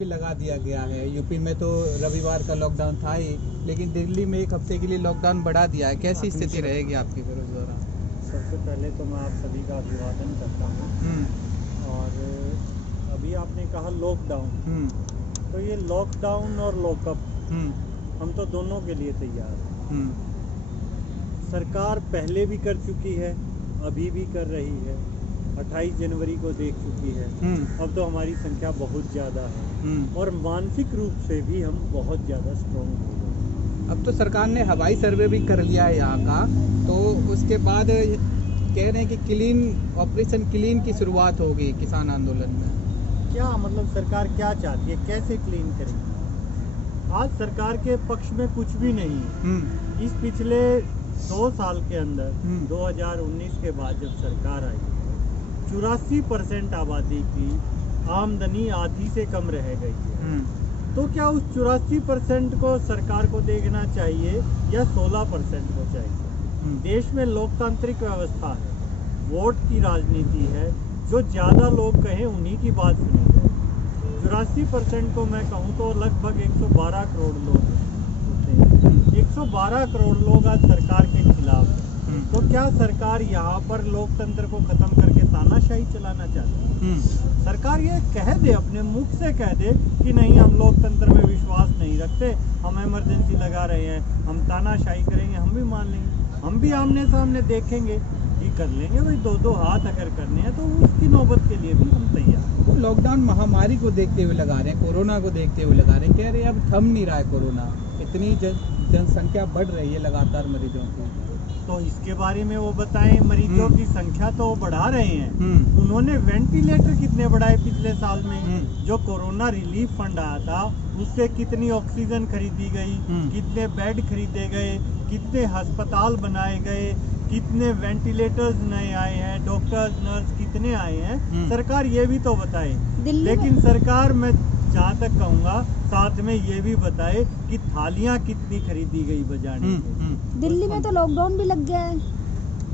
लगा दिया गया है। यूपी में तो रविवार का लॉकडाउन था ही, लेकिन दिल्ली में 1 हफ्ते के लिए लॉकडाउन बढ़ा दिया है। कैसी स्थिति रहेगी आपकी फिर उस दौरान? सबसे पहले तो मैं आप सभी का अभिवादन करता हूँ। और अभी आपने कहा लॉकडाउन, तो ये लॉकडाउन और लॉकअप हम तो दोनों के लिए तैयार हैं। सरकार पहले भी कर चुकी है, अभी भी कर रही है। 28 जनवरी को देख चुकी है। अब तो हमारी संख्या बहुत ज़्यादा है और मानसिक रूप से भी हम बहुत ज़्यादा स्ट्रॉन्ग हो गए। अब तो सरकार ने हवाई सर्वे भी कर लिया है यहाँ का, तो उसके बाद कह रहे हैं कि क्लीन ऑपरेशन क्लीन की शुरुआत होगी किसान आंदोलन में। क्या मतलब सरकार क्या चाहती है, कैसे क्लीन करेगी? आज सरकार के पक्ष में कुछ भी नहीं है। इस पिछले 2 साल के अंदर 2019 के बाद जब सरकार आई, 84% आबादी की आमदनी आधी से कम रह गई है। तो क्या उस 84% को सरकार को देखना चाहिए या 16% को चाहिए? देश में लोकतांत्रिक व्यवस्था है, वोट की राजनीति है, जो ज़्यादा लोग कहें उन्हीं की बात सुनी जाए। 84% को मैं कहूँ तो लगभग 112 करोड़ लोग होते हैं। 112 करोड़ लोग आज सरकार के खिलाफ हैं। तो क्या सरकार यहाँ पर लोकतंत्र को खत्म करके तानाशाही चलाना चाहती है? सरकार ये कह दे, अपने मुख से कह दे कि नहीं, हम लोकतंत्र में विश्वास नहीं रखते, हम इमरजेंसी लगा रहे हैं, हम तानाशाही करेंगे, हम भी मान लेंगे, हम भी आमने सामने देखेंगे कि कर लेंगे भाई। 2-2 हाथ अगर करने हैं तो उसकी नौबत के लिए भी हम तैयार हैं। लॉकडाउन महामारी को देखते हुए लगा रहे हैं, कोरोना को देखते हुए लगा रहे हैं। कह रहे हैं अब थम नहीं रहा है कोरोना, इतनी जनसंख्या बढ़ रही है लगातार मरीजों की। तो इसके बारे में वो बताएं, मरीजों की संख्या तो बढ़ा रहे हैं। उन्होंने वेंटिलेटर कितने बढ़ाए पिछले साल में? जो कोरोना रिलीफ फंड आया था उससे कितनी ऑक्सीजन खरीदी गई, कितने बेड खरीदे गए, कितने अस्पताल बनाए गए, कितने वेंटिलेटर्स नए आए हैं, डॉक्टर्स नर्स कितने आए हैं, सरकार ये भी तो बताए। लेकिन सरकार, मैं जहाँ तक कहूँगा, साथ में ये भी बताए कि थालियाँ कितनी खरीदी गई बजाने की। दिल्ली में तो लॉकडाउन भी लग गया है।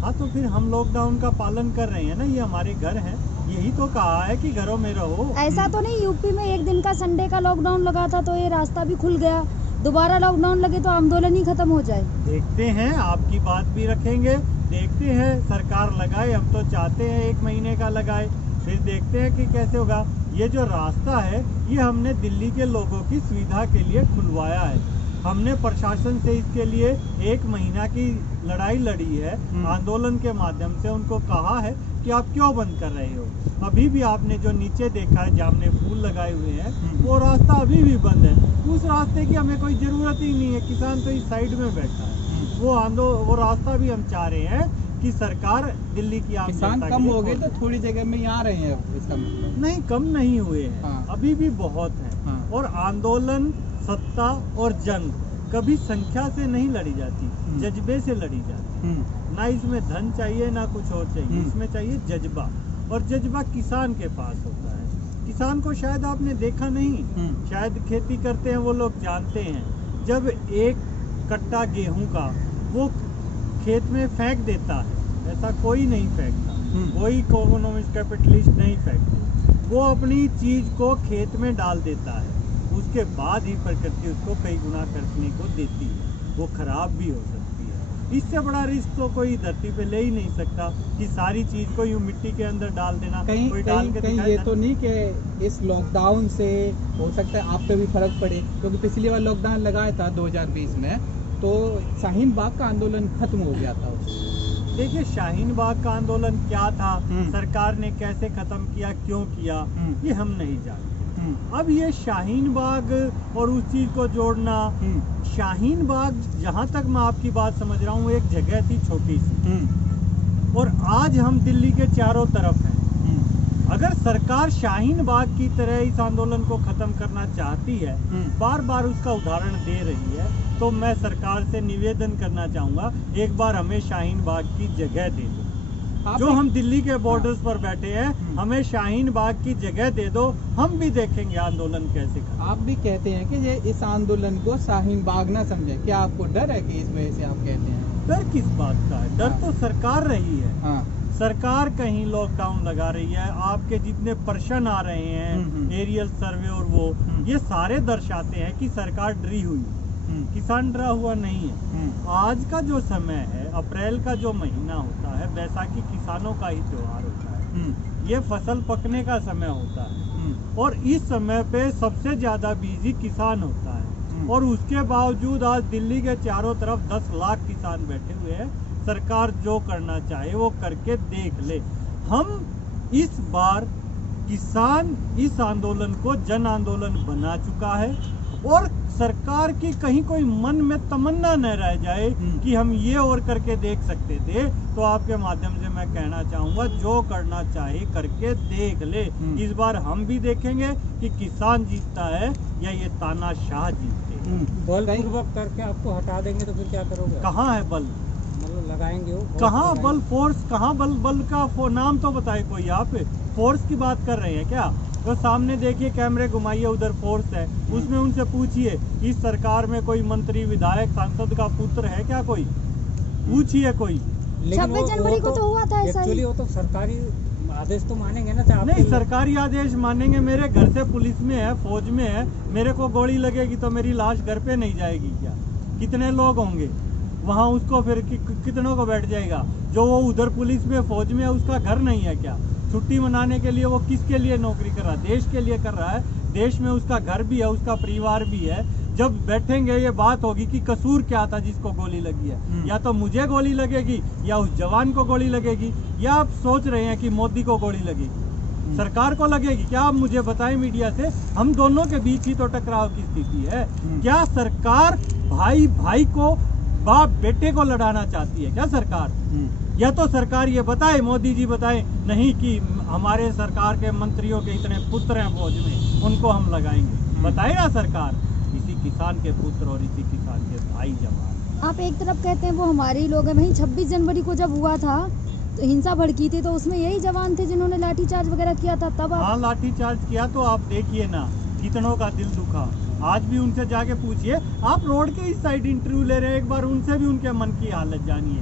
हाँ, तो फिर हम लॉकडाउन का पालन कर रहे हैं ना, ये हमारे घर हैं, यही तो कहा है कि घरों में रहो। ऐसा तो नहीं यूपी में 1 दिन का संडे का लॉकडाउन लगा था तो ये रास्ता भी खुल गया, दोबारा लॉकडाउन लगे तो आंदोलन ही खत्म हो जाए। देखते हैं, आपकी बात भी रखेंगे, देखते हैं सरकार लगाए। हम तो चाहते हैं 1 महीने का लगाए, फिर देखते हैं कि कैसे होगा। ये जो रास्ता है ये हमने दिल्ली के लोगों की सुविधा के लिए खुलवाया है। हमने प्रशासन से इसके लिए 1 महीना की लड़ाई लड़ी है, आंदोलन के माध्यम से उनको कहा है कि आप क्यों बंद कर रहे हो। अभी भी आपने जो नीचे देखा है, जहाँ हमने फूल लगाए हुए हैं, वो रास्ता अभी भी बंद है। उस रास्ते की हमें कोई ज़रूरत ही नहीं है, किसान तो इस साइड में बैठा है। वो रास्ता भी हम चाह रहे हैं कि सरकार दिल्ली की आम किसान कम हो गए तो थोड़ी जगह में यहाँ रहे हैं, इसका मतलब नहीं, कम नहीं हुए हैं। अभी भी बहुत है। और आंदोलन, सत्ता और जंग कभी संख्या से नहीं लड़ी जाती, जज्बे से लड़ी जाती। ना इसमें धन चाहिए ना कुछ और चाहिए, इसमें चाहिए जज्बा, और जज्बा किसान के पास होता है। किसान को शायद आपने देखा नहीं, शायद खेती करते हैं वो लोग जानते हैं, जब 1 कट्टा गेहूं का वो खेत में फेंक देता है, ऐसा कोई नहीं फेंकता, कोई इकोनॉमिक कैपिटलिस्ट नहीं फेंकते, वो अपनी चीज को खेत में डाल देता है, उसके बाद ही प्रकृति उसको कई गुना करने को देती है, वो खराब भी हो सकती है। इससे बड़ा रिस्क तो कोई धरती पे ले ही नहीं सकता कि सारी चीज को यूं मिट्टी के अंदर डाल देना। कहीं ये तो नहीं कि इस लॉकडाउन से हो सकता है आप पे भी फर्क पड़े, क्योंकि पिछली बार लॉकडाउन लगाया था 2020 में, तो शाहीन बाग का आंदोलन खत्म हो गया था। देखिए, शाहीन बाग का आंदोलन क्या था, सरकार ने कैसे खत्म किया, क्यों किया, ये हम नहीं जानते। अब ये शाहीन बाग और उस चीज को जोड़ना, शाहीन बाग, जहाँ तक मैं आपकी बात समझ रहा हूँ, एक जगह थी छोटी सी, और आज हम दिल्ली के चारों तरफ हैं। अगर सरकार शाहीन बाग की तरह इस आंदोलन को खत्म करना चाहती है, बार बार उसका उदाहरण दे रही है, तो मैं सरकार से निवेदन करना चाहूँगा, एक बार हमें शाहीन बाग की जगह दे दो। जो हम दिल्ली के बॉर्डर्स पर बैठे हैं, हमें शाहीन बाग की जगह दे दो, हम भी देखेंगे आंदोलन कैसे खत्म। आप भी कहते हैं कि ये इस आंदोलन को शाहीन बाग ना समझे, क्या आपको डर है कि इस वजह से आप कहते हैं? डर किस बात का है? डर तो सरकार रही है। सरकार कहीं लॉकडाउन लगा रही है, आपके जितने प्रश्न आ रहे हैं एरियल सर्वे और वो ये सारे दर्शाते हैं कि सरकार डरी हुई है। किसान डरा हुआ नहीं है। आज का जो समय है, अप्रैल का जो महीना होता है, बैसाखी किसानों का ही त्योहार होता है। ये फसल पकने का समय होता है और इस समय पे सबसे ज्यादा बिजी किसान होता है और उसके बावजूद आज दिल्ली के चारों तरफ 10 लाख किसान बैठे हुए हैं। सरकार जो करना चाहे वो करके देख ले। हम इस बार किसान इस आंदोलन को जन आंदोलन बना चुका है और सरकार की कहीं कोई मन में तमन्ना न रह जाए कि हम ये और करके देख सकते थे। तो आपके माध्यम से मैं कहना चाहूंगा, जो करना चाहे करके देख ले। इस बार हम भी देखेंगे कि किसान जीतता है या ये तानाशाह जीतते हैं। बलपूर्वक करके आपको हटा देंगे तो फिर क्या करोगे? कहाँ है बल? मतलब लगाएंगे वो? कहाँ बल? फोर्स कहाँ? बल का नाम तो बताए कोई। आप फोर्स की बात कर रहे हैं क्या? तो सामने देखिए, कैमरे घुमाइए, उधर फोर्स है, उसमें उनसे पूछिए इस सरकार में कोई मंत्री, विधायक, सांसद का पुत्र है क्या? कोई पूछिए कोई। 26 जनवरी को तो हुआ था ऐसा ही। वो तो सरकारी आदेश तो मानेंगे ना? नहीं, सरकारी आदेश मानेंगे। मेरे घर से पुलिस में है, फौज में है, मेरे को गोली लगेगी तो मेरी लाश घर पे नहीं जाएगी क्या? कितने लोग होंगे वहाँ? उसको फिर कितनों को बैठ जाएगा? जो वो उधर पुलिस में फौज में है उसका घर नहीं है क्या? छुट्टी मनाने के लिए वो किसके लिए नौकरी कर रहा है? देश के लिए कर रहा है। देश में उसका घर भी है, उसका परिवार भी है। जब बैठेंगे ये बात होगी कि कसूर क्या था जिसको गोली लगी है। या तो मुझे गोली लगेगी या उस जवान को गोली लगेगी, या आप सोच रहे हैं कि मोदी को गोली लगेगी, सरकार को लगेगी क्या? आप मुझे बताएं मीडिया से। हम दोनों के बीच ही तो टकराव की स्थिति है। क्या सरकार भाई भाई को, बाप बेटे को लड़ाना चाहती है क्या सरकार? या तो सरकार ये बताए, मोदी जी बताए नहीं कि हमारे सरकार के मंत्रियों के इतने पुत्र हैं फौज में, उनको हम लगाएंगे। बताए ना सरकार, इसी किसान के पुत्र और इसी किसान के भाई जवान। आप एक तरफ कहते हैं वो हमारे ही लोग हैं, वहीं 26 जनवरी को जब हुआ था तो हिंसा भड़की थी, तो उसमें यही जवान थे जिन्होंने लाठीचार्ज वगैरह किया था तब? हाँ, लाठीचार्ज किया तो आप देखिए ना कितनों का दिल दुखा। आज भी उनसे जाके पूछिए, आप रोड के इस साइड इंटरव्यू ले रहे हैं, एक बार उनसे भी उनके मन की हालत जानिए।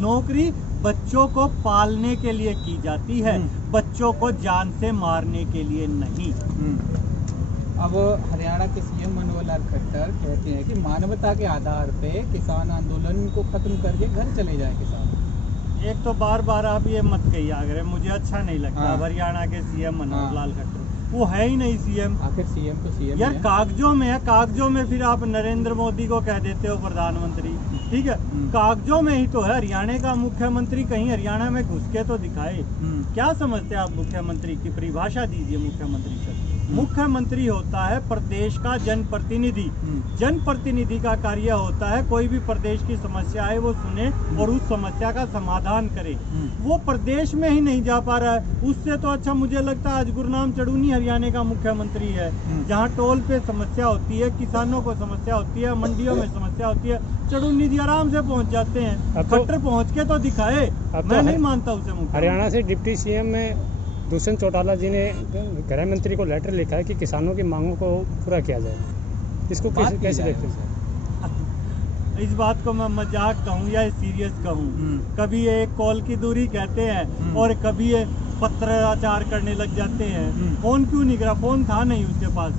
नौकरी बच्चों को पालने के लिए की जाती है, बच्चों को जान से मारने के लिए नहीं। अब हरियाणा के सीएम मनोहर लाल खट्टर कहते हैं कि मानवता के आधार पे किसान आंदोलन को खत्म करके घर चले जाए किसान। एक तो बार बार आप ये मत कहिए, अगर मुझे अच्छा नहीं लगता। हरियाणा के सीएम मनोहर लाल खट्टर वो है ही नहीं सीएम। आखिर सीएम तो सीएम यार, कागजों में है, कागजों में फिर आप नरेंद्र मोदी को कह देते हो प्रधानमंत्री। ठीक है, कागजों में ही तो है। हरियाणा का मुख्यमंत्री कहीं हरियाणा में घुस के तो दिखाए। क्या समझते हैं आप मुख्यमंत्री की? परिभाषा दीजिए मुख्यमंत्री से। मुख्यमंत्री होता है प्रदेश का जनप्रतिनिधि। जनप्रतिनिधि का कार्य होता है कोई भी प्रदेश की समस्या है वो सुने और उस समस्या का समाधान करे। वो प्रदेश में ही नहीं जा पा रहा है। उससे तो अच्छा मुझे लगता है आज गुरनाम चढ़ूनी हरियाणा का मुख्यमंत्री है, जहाँ टोल पे समस्या होती है, किसानों को समस्या होती है, मंडियों में समस्या होती है, चढ़ूनी जी आराम से पहुँच जाते हैं। खट्टर पहुँच के तो दिखाए। मैं नहीं मानता उसे मुख्यमंत्री। हरियाणा से डिप्टी सीएम में दुष्यंत चौटाला जी ने गृह मंत्री को लेटर लिखा है कि किसानों की मांगों को पूरा किया जाए। इसको कैसे देखते हैं? इस बात को मैं मजाक कहूँ या सीरियस कहूँ? कभी ये एक कॉल की दूरी कहते हैं और कभी ये पत्राचार करने लग जाते हैं। फोन क्यों नहीं करा? फोन था नहीं उसके पास।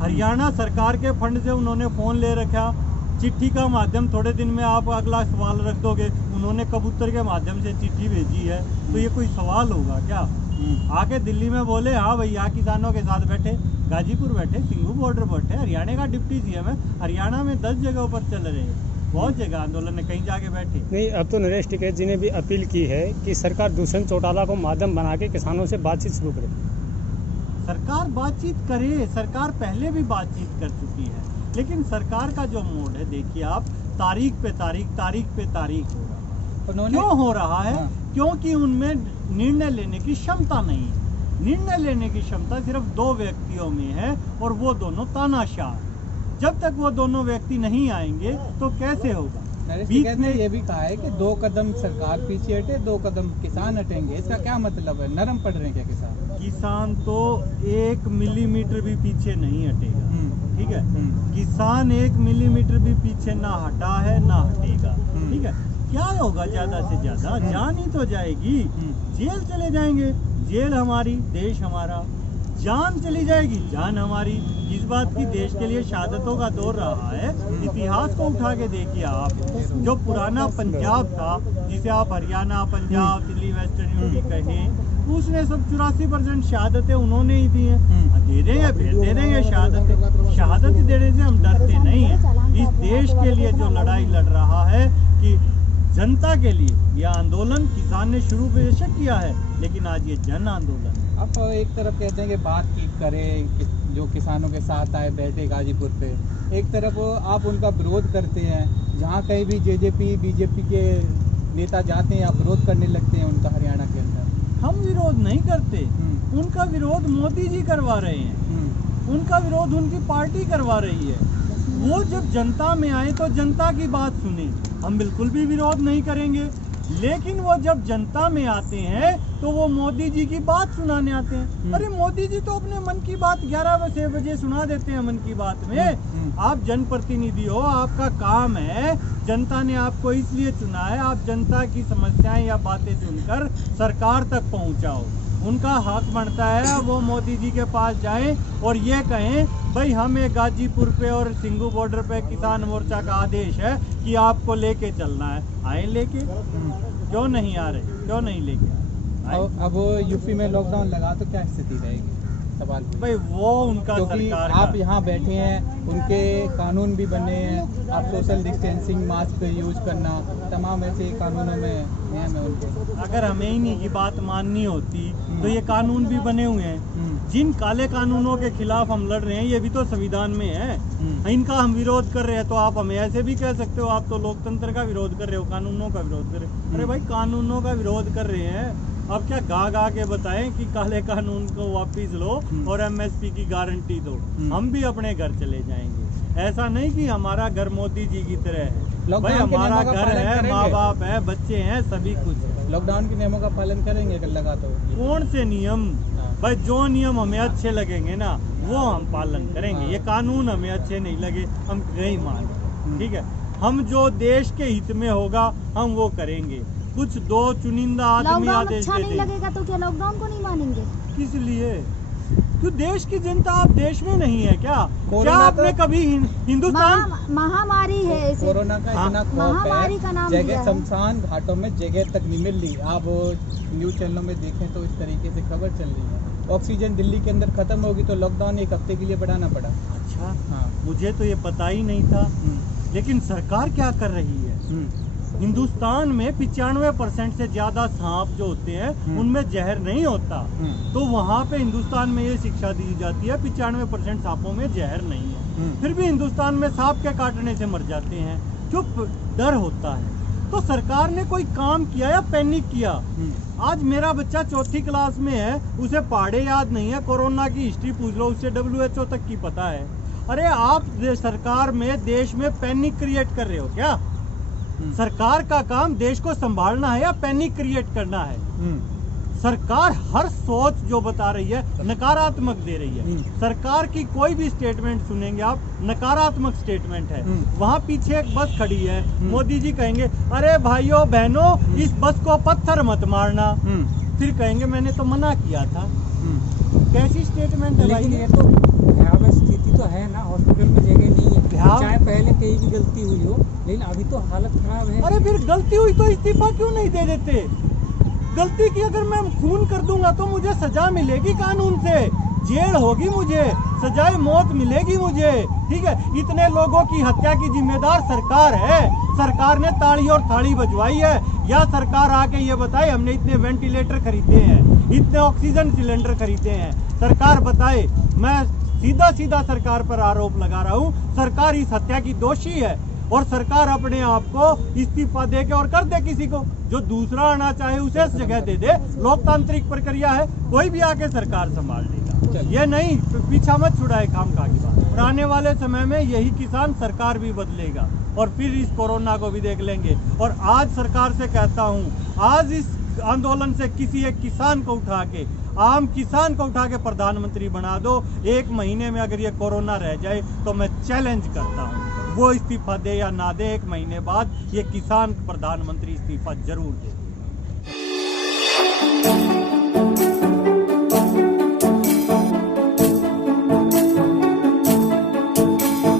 हरियाणा सरकार के फंड से उन्होंने फोन ले रखा, चिट्ठी का माध्यम, थोड़े दिन में आप अगला सवाल रख दोगे। उन्होंने कबूतर के माध्यम से चिट्ठी भेजी है, तो ये कोई सवाल होगा क्या? आके दिल्ली में बोले हाँ भैया किसानों के साथ बैठे, गाजीपुर बैठे, सिंघू बॉर्डर बैठे। हरियाणा का डिप्टी सीएम है, हरियाणा में 10 जगहों पर चल रहे हैं, बहुत जगह आंदोलन में कहीं जाके बैठे नहीं। अब तो नरेश टिकैत जी ने भी अपील की है कि सरकार दुष्यंत चौटाला को माध्यम बना के किसानों से बातचीत शुरू करे। सरकार बातचीत करे, सरकार पहले भी बातचीत कर चुकी है, लेकिन सरकार का जो मोड है देखिए आप, तारीख पे तारीख हो रहा है। क्यों हो रहा है? क्योंकि उनमें निर्णय लेने की क्षमता नहीं है। निर्णय लेने की क्षमता सिर्फ 2 व्यक्तियों में है और वो दोनों तानाशाह। जब तक वो दोनों व्यक्ति नहीं आएंगे तो कैसे होगा? नरेश ने ये भी कहा है कि 2 कदम सरकार पीछे हटे, 2 कदम किसान हटेंगे। इसका क्या मतलब है? नरम पड़ रहे हैं क्या किसान? किसान तो 1 मिलीमीटर भी पीछे नहीं हटेगा। ठीक है, किसान 1 मिलीमीटर भी पीछे ना हटा है ना हटेगा। ठीक है, क्या होगा ज्यादा से ज्यादा? जान ही तो जाएगी, जेल चले जाएंगे, जेल हमारी, देश हमारा। जान चली जाएगी, जान हमारी। इस बात की देश के लिए शहादतों का दौर रहा है। इतिहास को उठा के देखिए आप, जो पुराना पंजाब था, जिसे आप हरियाणा, पंजाब, दिल्ली, वेस्टर्न यूपी कहें, उसने सब 84% शहादतें उन्होंने ही दी हैं। दे देंगे, फिर दे देंगे शहादतें। शहादत देने से हम डरते नहीं हैं। इस देश के लिए जो लड़ाई लड़ रहा है कि जनता के लिए, यह आंदोलन किसान ने शुरू बेशक किया है, लेकिन आज ये जन आंदोलन है। आप एक तरफ कहते हैं कि बातचीत करें, जो किसानों के साथ आए बैठे गाजीपुर पे, एक तरफ आप उनका विरोध करते हैं। जहाँ कहीं भी जेजेपी बीजेपी के नेता जाते हैं आप विरोध करने लगते हैं उनका हरियाणा के अंदर। हम विरोध नहीं करते, उनका विरोध मोदी जी करवा रहे हैं, उनका विरोध उनकी पार्टी करवा रही है। वो जब जनता में आए तो जनता की बात सुने, हम बिल्कुल भी विरोध नहीं करेंगे। लेकिन वो जब जनता में आते हैं तो वो मोदी जी की बात सुनाने आते हैं। अरे मोदी जी तो अपने मन की बात 11 बजे सुना देते हैं मन की बात में। आप जनप्रतिनिधि हो, आपका काम है, जनता ने आपको इसलिए चुना है, आप जनता की समस्याएं या बातें सुनकर सरकार तक पहुंचाओ। उनका हक बनता है वो मोदी जी के पास जाएं और ये कहें, भाई हमें गाजीपुर पे और सिंगू बॉर्डर पे किसान मोर्चा का आदेश है कि आपको लेके चलना है। आए लेके, क्यों नहीं आ रहे, क्यों नहीं लेके आ रहे? अब यूपी में लॉकडाउन लगा तो क्या स्थिति रहेगी? सवाल भाई वो उनका क्योंकि सरकार आप यहाँ बैठे हैं, उनके कानून भी बने हैं, आप सोशल डिस्टेंसिंग, मास्क यूज करना, तमाम ऐसे कानूनों में नियम है उनके। अगर हमें इन्हीं की बात माननी होती तो ये कानून भी बने हुए हैं। जिन काले कानूनों के खिलाफ हम लड़ रहे हैं ये भी तो संविधान में है। इनका हम विरोध कर रहे हैं तो आप हमें ऐसे भी कह सकते हो, आप तो लोकतंत्र का विरोध कर रहे हो, कानूनों का विरोध कर रहे हो। अरे भाई कानूनों का विरोध कर रहे हैं, अब क्या गा गा के बताएं कि काले कानून को वापिस लो और एमएसपी की गारंटी दो, हम भी अपने घर चले जाएंगे। ऐसा नहीं कि हमारा घर मोदी जी की तरह है। भाई हमारा घर है, माँ बाप है, बच्चे हैं, सभी कुछ है। लॉकडाउन के नियमों का पालन करेंगे अगर लगा तो? कौन से नियम? भाई जो नियम हमें अच्छे लगेंगे ना वो हम पालन करेंगे। ये कानून हमें अच्छे नहीं लगे हम नहीं मानेंगे, ठीक है? हम जो देश के हित में होगा हम वो करेंगे। कुछ दो चुनिंदा आदमी आदेश अच्छा नहीं देते, लगेगा तो क्या लॉकडाउन को नहीं मानेंगे? किस लिए? तो देश की जनता आप देश में नहीं है क्या? क्या कोरोना आपने कभी हिंदुस्तान महामारी है इसे। कोरोना का इतना खौफ महामारी का है, नाम जगह दिया है। शमशान घाटों में जगह तक नहीं मिल रही। आप न्यूज चैनलों में देखें तो इस तरीके से खबर चल रही है। ऑक्सीजन दिल्ली के अंदर खत्म होगी तो लॉकडाउन एक हफ्ते के लिए बढ़ाना पड़ा। अच्छा, हाँ, मुझे तो ये पता ही नहीं था। लेकिन सरकार क्या कर रही है? हिंदुस्तान में 95% से ज्यादा सांप जो होते हैं उनमें जहर नहीं होता। तो वहाँ पे हिंदुस्तान में ये शिक्षा दी जाती है 95% सांपों में जहर नहीं है। फिर भी हिंदुस्तान में सांप के काटने से मर जाते हैं, चुप, डर होता है। तो सरकार ने कोई काम किया या पैनिक किया? आज मेरा बच्चा 4th क्लास में है, उसे पहाड़े याद नहीं है, कोरोना की हिस्ट्री पूछ लो उससे, WHO तक की पता है। अरे आप सरकार में देश में पैनिक क्रिएट कर रहे हो क्या? सरकार का काम देश को संभालना है या पैनिक क्रिएट करना है? सरकार हर सोच जो बता रही है नकारात्मक दे रही है। सरकार की कोई भी स्टेटमेंट सुनेंगे आप, नकारात्मक स्टेटमेंट है। वहाँ पीछे एक बस खड़ी है, मोदी जी कहेंगे अरे भाइयों बहनों इस बस को पत्थर मत मारना, फिर कहेंगे मैंने तो मना किया था। कैसी स्टेटमेंट है भाई? लेकिन ये तो भयावह स्थिति तो है ना, हॉस्पिटल में जगह नहीं है, चाहे पहले कहीं भी गलती हुई हो, लेकिन अभी तो हालत खराब है। अरे फिर गलती हुई तो इस्तीफा क्यों नहीं दे देते? गलती की अगर मैं खून कर दूंगा तो मुझे सजा मिलेगी कानून से, जेल होगी, मुझे सजाए मौत मिलेगी मुझे, ठीक है? इतने लोगों की हत्या की जिम्मेदार सरकार है। सरकार ने ताली और थाली बजवाई है या सरकार आके ये बताए हमने इतने वेंटिलेटर खरीदे हैं, इतने ऑक्सीजन सिलेंडर खरीदे हैं? सरकार बताए। मैं सीधा सीधा सरकार पर आरोप लगा रहा हूँ, सरकार इस हत्या की दोषी है और सरकार अपने आप को इस्तीफा दे के और कर दे किसी को जो दूसरा आना चाहे उसे इस जगह दे दे। लोकतांत्रिक प्रक्रिया है, कोई भी आके सरकार संभाल लेगा। ये नहीं पीछा मत छुड़ाए काम का की बात। और आने वाले समय में यही किसान सरकार भी बदलेगा और फिर इस कोरोना को भी देख लेंगे। और आज सरकार से कहता हूँ, आज इस आंदोलन से किसी एक किसान को उठा के, आम किसान को उठा के प्रधानमंत्री बना दो। 1 महीने में अगर ये कोरोना रह जाए तो मैं चैलेंज करता हूँ वो इस्तीफा दे या ना दे, 1 महीने बाद ये किसान प्रधानमंत्री इस्तीफा जरूर दे।